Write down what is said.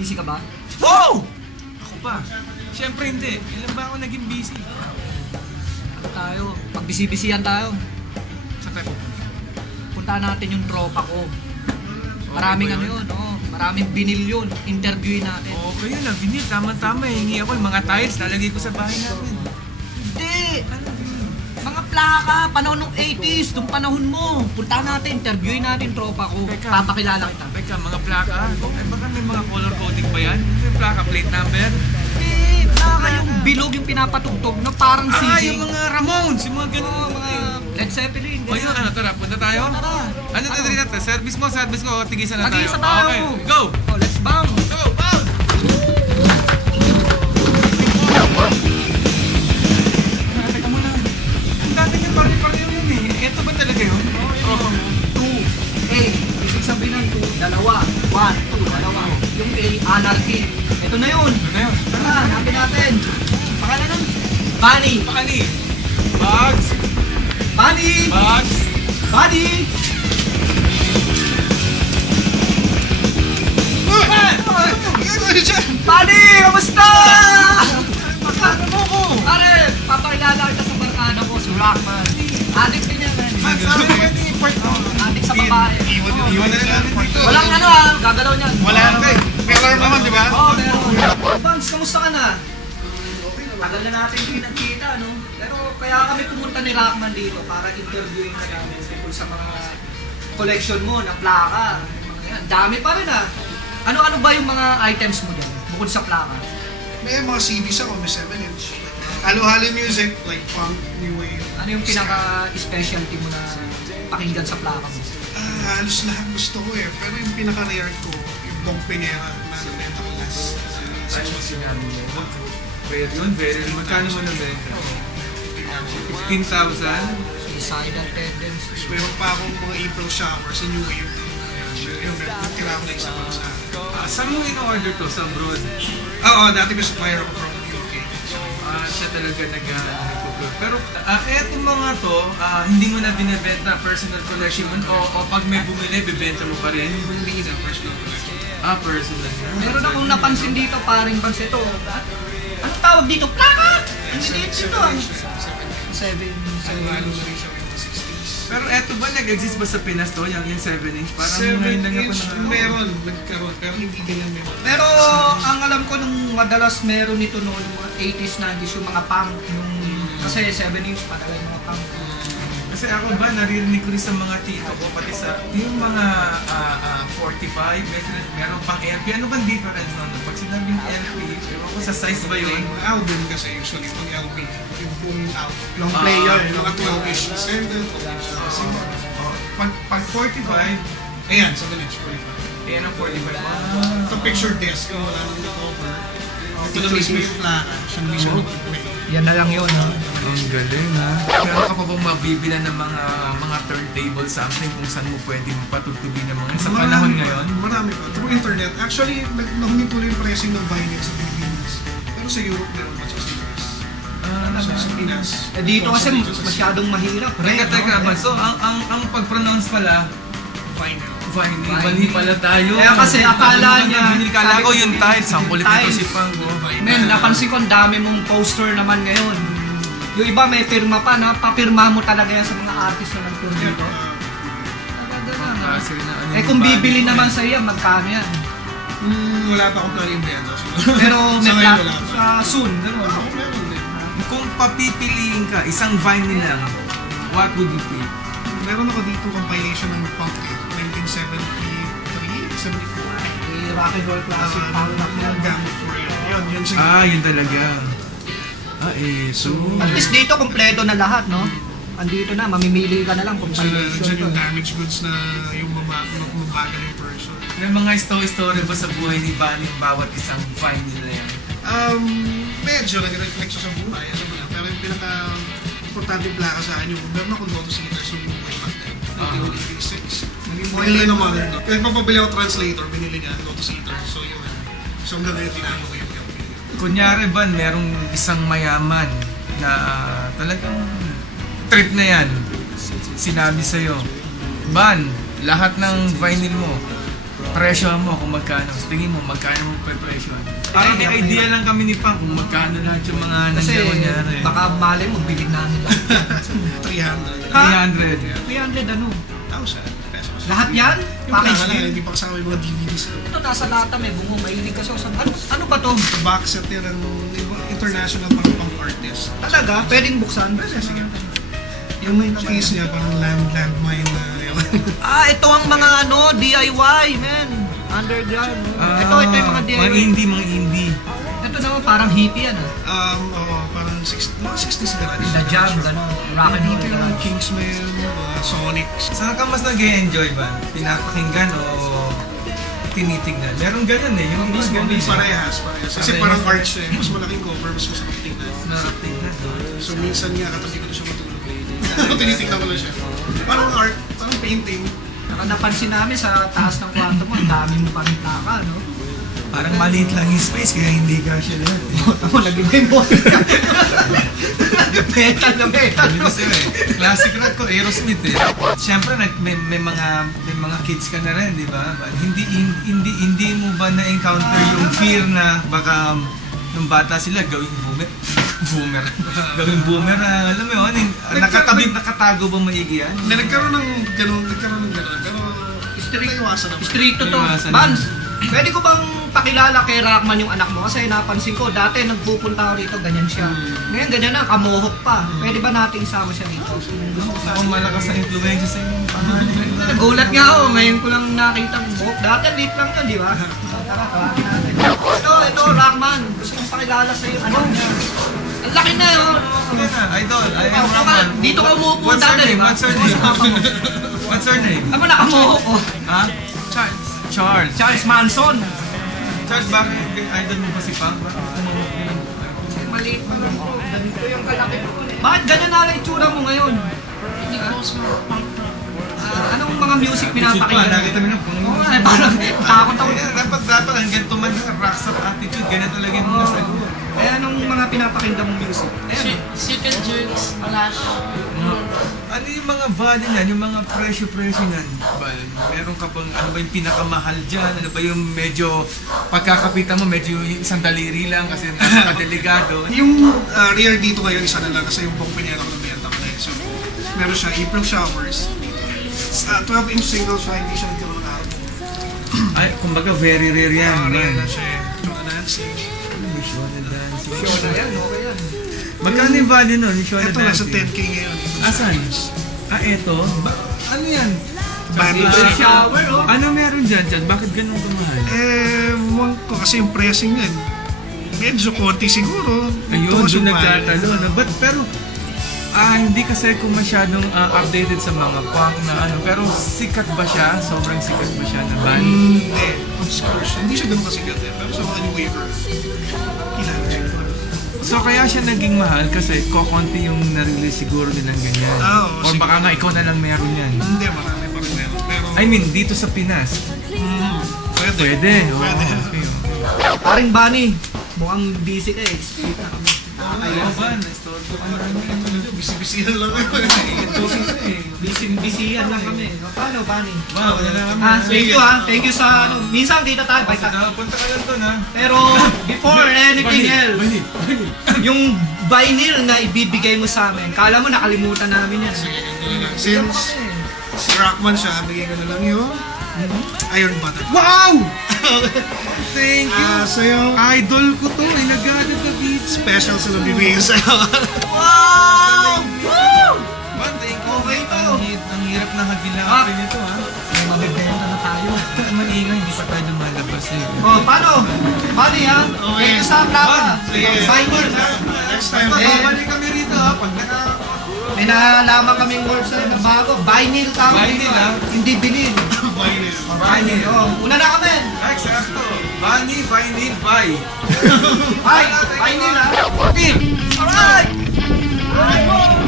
Busy ka ba? Wow! Ako pa. Siyempre hindi. Ilan ba ako naging busy? Ano tayo? Pag-busy-busyan tayo. Saan tayo pupunta? Puntahan natin yung tropa ko. Maraming ano yun, maraming binil yun. Interviewin natin. Okay yun lang, binil. Tama-tama. Hingi ako yung mga tiles. Nalagay ko sa bahay natin. Hindi! Ano binil? Mga plaka, panahon ng 80s, nung panahon mo. Puntahan natin, interviewin natin tropa ko. Teka. Papakilala kita. Teka, mga plaka. Eh baka may mga color coding ba yan? May plaka, plate number? Eh, plaka yung bilog yung pinapatugtog na parang CD. Yung mga Ramones, yung mga gano'n. Mga Led Zeppelin. O yun, ano, tara, punta tayo? Tara. Ano natin natin? Service mo, tigisan na tayo. Tagisa tayo. Okay, go! Oh, let's bounce. Go, bounce! Teka muna. Ang dati yung pare-pareho yun eh. Ito ba talaga yun? Oh, 2, A. Ibig sabihin ng 2, dalawa. 1, 2, dalawa. Yung A, anarchy. Ito na yun. Ano na yun? Tara, hanapin natin. Pangalan nun? Bunny. Pakani! Bugs! Bunny! Bugs! Bunny! Bunny! Kamusta? Pakano mo ko! Pare, papakilala kita sa barkada ko, si Rockman. Addict din yan, man. Sabi pwede i-part mo. Addict sa babae. Iwan na lang natin dito. Walang gagalaw niyan. Wala naman. May alarm naman, di ba? Oo, meron. Vance, kamusta ka na? Tagal na natin hindi nagkita, no? Pero kaya kami pumunta ni Rockman dito para interviewin ka namin tungkol sa mga collection mo na plaka. Ang dami pa rin, ah. Ano-ano ba yung mga items mo dyan, bukod sa plaka? May mga CDs ako, may 7-inch. Halo-halo music, like punk, new wave. Ano yung pinaka-specialty mo na pakinggan sa plaka mo? Halos lahat gusto ko eh. Pero yung pinaka-rare ko, yung Bong Pinera na nabenta ko last 6 months ago. Pwede yun, very rin. Magkano mo nabenta? 15,000? Suicidal tendencies. Meron pa akong mga April shower sa new wave. Yung tira ko na isang sa Saan mo in-order to? Sa abroad? Oo, dati may supplier ako from UK. Siya talaga nag-upload. Pero etong mga to, hindi mo na binibenta personal collection mo o pag may bumili, bibenta mo pa rin? Hindi na personal collection. Personal. Meron akong napansin dito, paring Vance, ito. Ano tawag dito? Plaka! Ang liit ito. 7 Halo-halo na rin siya yung mga 60s. Pero eto ba, nag-exist ba sa Pinas to? Yung 7-inch? Parang 7-inch meron, nagkaroon, pero hindi ganyan meron. Pero ang alam ko nung madalas meron nito noong mga 80s, 90s, yung mga punk, yung kasi 7-inch padala yung mga punk. Kasi ako ba, naririnig ko rin sa mga tito ko, pati sa yung mga 45, meron pang LP. Ano bang difference nun? Pag sinabing LP, ewan ko sa size ba yun? Yung album kasi usually pag LP, yung buong album. Long player. Yung mga 12-inch, 7-inch. Pag 45, Ayan, 7-inch, 45. yan ang 45. Ito picture disc, yung wala nang cover. Ito na mismo yung plaka, siya na mismo nag-play. Yan na lang yun, ha? Ang galing, ha? Meron ka pa bang mabibilan ng mga turntable something kung saan mo pwede mapatutubin ng mga sa panahon ngayon? Marami pa. Through internet. Actually, nahuminto rin yung pricing ng vinyl sa Pilipinas. Pero sa Europe, meron pa sa US. Sa Pinas. Eh dito kasi masyadong mahirap. Teka, ba? So, ang pag-pronounce pala, Vinyl. vinyl. Mali pala tayo. Kaya kasi akala niya, Kala ko yung tiles. Ang kulit nito tiles. si Pango. Men, napansin ko ang dami mong poster naman ngayon. Yung iba may pirma pa, na papirma mo talaga yan sa mga artist na nag-tour dito. Eh kung bibili naman sa iya, magkano yan? Wala pa akong plan yung benta. Pero may Sa ngayon, wala pa. sa soon, gano'n. Ako meron din. Kung papipiliin ka, isang vinyl lang, what would you pick? Meron ako dito compilation ng punk hit. 1973, 74. Eh, rock and roll classic, punk rock yan. Gamma 4 yun. Yun siya. Yun talaga. So... At least dito kompleto na lahat, no? Andito na, mamimili ka na lang kung Diyan compilation. yung damaged goods na yung mabagal yung person. May mga story ba sa buhay ni Bunny bawat isang vinyl na yan? Medyo nag-reflect siya sa buhay. Alam mo na. Pero yung pinaka-importante plaka sa akin yung meron akong Lotus Eaters yung way back then. 1986. Binili ng mother ko. Nagpapabili ako translator, binili niya Lotus Eaters. So yun. So hanggang ngayon tinanong ko yung Kunyari ba, merong isang mayaman na talagang trip na yan. Sinabi sa'yo, Ban, lahat ng vinyl mo, presyo mo kung magkano. Sa tingin mo, magkano mo presyo? Parang may idea lang kami ni Pang kung magkano lahat yung mga Kasi nangyari. baka mali mo, bilhin namin lang. 300. 300. 300 ano? 1,000 pesos. Lahat yan? Yung Package plaka lang, deal? hindi pa kasama yung mga DVDs. Ito nasa lata may bungo, mahilig kasi ako sa... Ano ba to? Box set yan ng international pang artist. Talaga? Pwedeng buksan? Sige. Yung may case niya, parang landmine na yun. Ito ang mga ano, DIY, man. Underground. Ito yung mga DIY. Mga indie. Ito naman parang hippie yan. Oo, parang 60s na rin. The Jam, gano'n. Rock and roll. Dito yung Kingsman, Sonic. Saan ka mas nag-enjoy ba? Pinapakinggan o tinitignan? Meron ganun eh. Yung mas ganun. Parehas. Kasi parang art siya eh. Mas malaking cover, mas masarap tingnan. Naratingnan. So minsan nga katabi ko na siya matulog. Tinitignan ko lang siya. Parang art, parang painting. Saka napansin namin sa taas ng kwarto mo, ang dami mo pa rin taka, no? Parang maliit lang yung space kaya hindi ka siya lahat. Ako, lagi mo yung boses ka. Metal na metal. Classic rock ko, Aerosmith eh. Siyempre may mga kids ka na rin, di ba? Hindi mo ba na-encounter yung fear na baka nung bata sila gawing boomer. Gawing boomer, alam mo yun, nakatago ba maigi yan? Nagkaroon ng ganun, pero naiwasan naman. Street to to. Iwasan Vance, pwede ko bang pakilala kay Rockman yung anak mo? Kasi napansin ko, dati nagpupunta ako rito, ganyan siya. Ngayon ganyan na, kamuhok pa. Pwede ba nating isama siya dito? Ako malakas ang influensya sa yung pangalan. Nagulat nga ako, ngayon ko lang nakita ang buhok. Dati late lang yun, di ba? Tara, tawagin natin. Ito, Rockman. Gusto kong pakilala sa iyo. Ano? Ang laki na yun. Idol, I am Rockman. Dito ka umupo What's her dati, name? di ba? What's her name? What's her name? Ano nakamuhok ko? Ha? Charles. Charles Manson. Charles, bakit idol mo ba si Pang? Bakit tumawag din? Maliit pa lang po. Ganito yung kalaki ko. Bakit ganyan na lang itsura mo ngayon? Anong mga music pinapakinggan? Nakita mo na Oo nga, parang takot ako. Dapat ang ganito man sa rockstar attitude, ganyan talaga yung mga sagot. Anong mga pinapakinggan mong music? Chicken Jerks, Flash. Ano yung mga value niyan, yung mga presyo-presyo niyan? Meron ka bang, ano ba yung pinakamahal dyan? Ano ba yung medyo, pagkakapitan mo, medyo yung isang daliri lang kasi napakadelikado? Yung rear dito ngayon, isa na lang kasi yung pong pinira ko ng benta ko na yun. So, meron siya April Showers. 12-inch single siya, hindi siya nagkaroon ng album. Ay, kumbaga very rare yan. Rear na siya eh. Shona Dancing. Shona Dancing. Show na yan, okay yan. Magkano yung value nun? Yung Shona Ito nasa Dancing? 10K ngayon. Asan? Eto? Ano yan? Bundle Shower, oh. Ano meron dyan? Bakit ganun kamahal? Ewan ko kasi yung pressing yan. Medyo konti siguro. Ayun, Tumas doon yung value. nagtatalo. No? Pero, hindi kasi ko masyadong updated sa mga punk na ano. Pero sikat ba siya? Sobrang sikat ba siya na band? Hindi. Hindi siya ganun kasigat eh. Pero sa mga new waiver, kilala siya. So kaya siya naging mahal kasi kokonti yung na-release siguro nilang ganyan. Oo, Or siguro. baka nga ikaw na lang meron yan. Hindi, marami pa rin meron. Pero, I mean, dito sa Pinas. pwede. Pwede. Oo, Pwede. okay. Paring Bunny, mukhang busy ka eh. Split na kami. Oo ba? Na-store ko kami. Bisi-bisihan lang ako. Busy-busyhan lang kami. Paano, Bunny? Wow, wala na kami. Thank you ha. Thank you sa ano. Minsan kita tayo. Punta ka lang doon ha. Pero before anything else, yung vinyl na ibibigay mo sa amin, kala mo nakalimutan namin yan. Since si Rockman siya, bigyan ko na lang yung Iron Button. Wow! Thank you. Sa'yo, Idol ko to. Ay, nag-aadad na beats. special sa nabibigay ko sa'yo. Wow! Woo! Man, thank you. Okay to. Ang hirap na hagilapin nito ha. May mabibenta na tayo. Maingay, hindi pa tayo lumalabas eh. Oh, paano? Bunny ha? Okay. Thank you sa plaka. Sige. Vinyl ha? Next time. Babalik kami rito ha. Pag May nalaman kaming website na bago. Vinyl tawag Vinyl, dito. ha? Hindi vinil. Vinyl. Vinyl. Oh, una na kami. Exacto. Bunny, vinyl, bye. Vinyl ha? Alright! Alright!